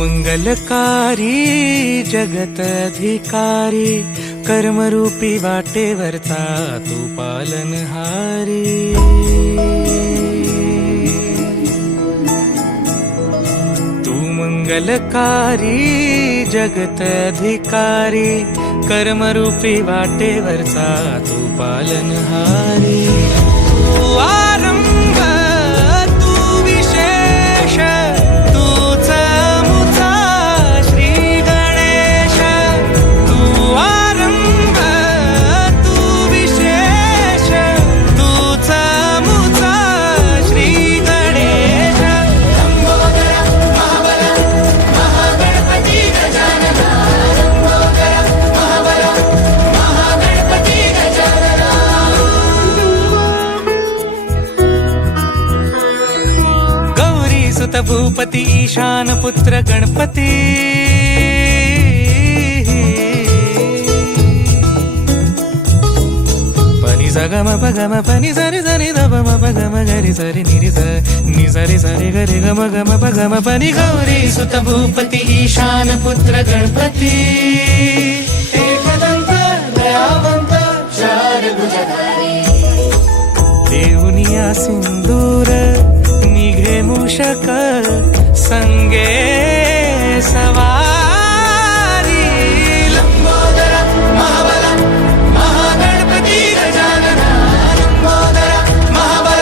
मंगलकारी जगतधिकारी कर्मरूपी वाटेवरचा तू पालनहारी। तू मंगलकारी जगतधिकारी कर्मरूपी वाटेवरचा तू पालनहारी। तू आरंभ तू विशेष तूच मुचा श्री गणेश। तू आरंभ तू विशेष तूच मुचा श्री गणेश। लंबोदर महाबल महागणपती गजानना। लंबोदर महाबल महागणपती गजानना। गौरी सुत भूपती ईशान पुत्र गणपती। पनि सगम पगम पनि सरि सरि ध म पगम गरि सरि निरि स नि सरि सरि गरि गम गम पगम पनि। गौरी सुत भूपती ईशान पुत्र गणपती। एकदंत दयावंत चार भुजधारी। देऊनिया सिंदूर निघे मूषक संगे सवारी। लंबोदर महाबल महागणपती गजानना। लंबोदर महाबल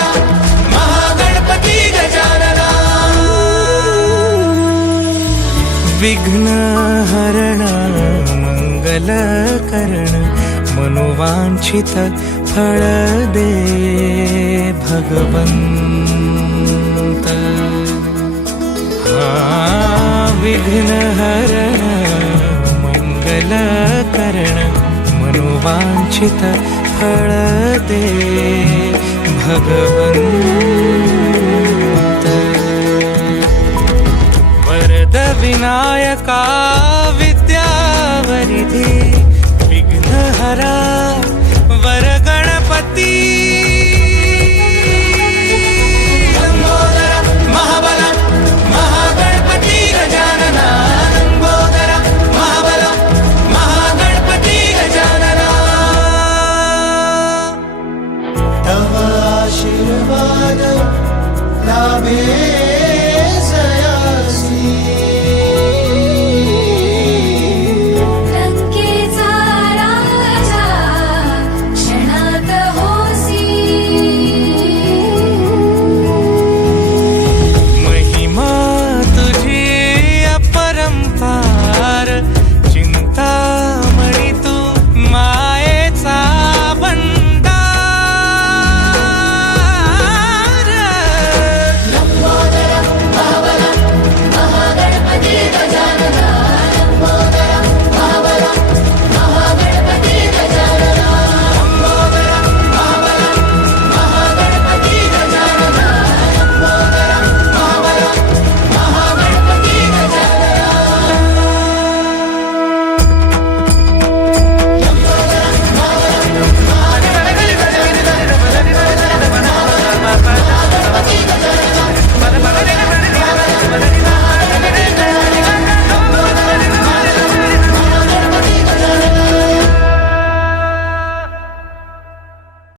महागणपती गजानना। विघ्न हरण मंगल करण मनोवांछित फळ दे भगवंत। विघ्न हरण मंगल करण मनोवांछित फळ दे भगवंत। वरद विनायका विद्यावरिधी विघ्नहरा